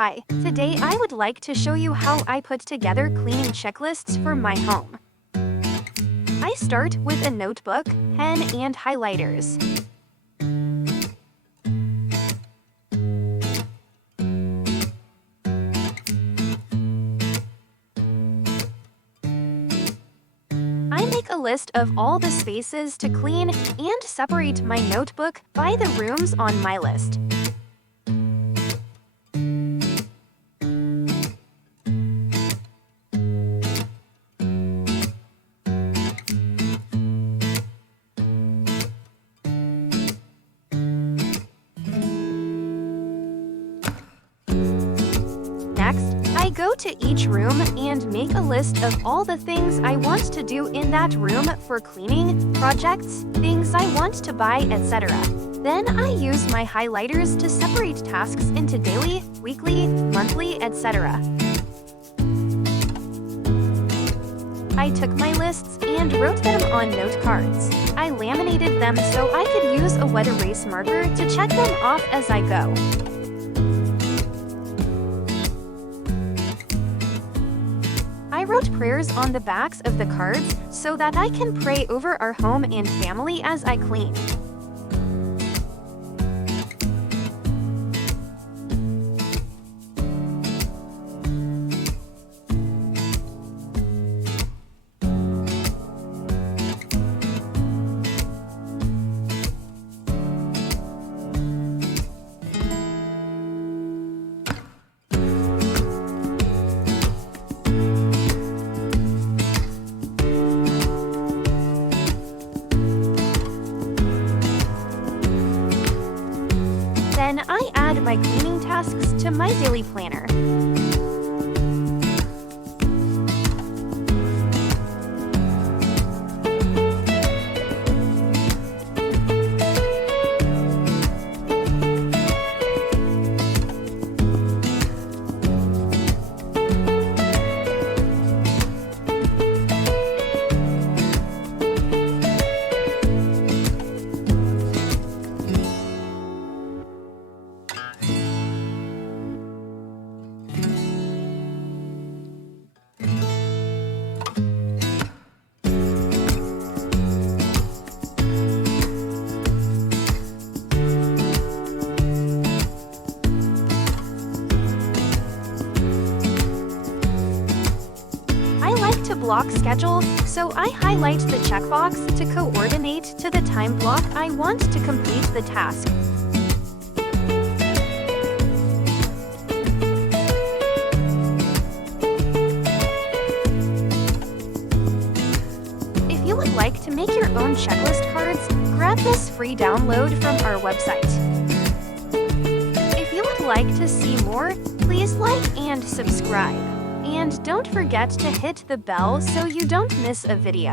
Hi, today I would like to show you how I put together cleaning checklists for my home. I start with a notebook, pen, and highlighters. I make a list of all the spaces to clean and separate my notebook by the rooms on my list. Next, I go to each room and make a list of all the things I want to do in that room for cleaning, projects, things I want to buy, etc. Then I use my highlighters to separate tasks into daily, weekly, monthly, etc. I took my lists and wrote them on note cards. I laminated them so I could use a wet erase marker to check them off as I go. I wrote prayers on the backs of the cards so that I can pray over our home and family as I clean. Then I add my cleaning tasks to my daily planner. To block schedule, so I highlight the checkbox to coordinate to the time block I want to complete the task. If you would like to make your own checklist cards, grab this free download from our website. If you would like to see more, please like and subscribe. And don't forget to hit the bell so you don't miss a video.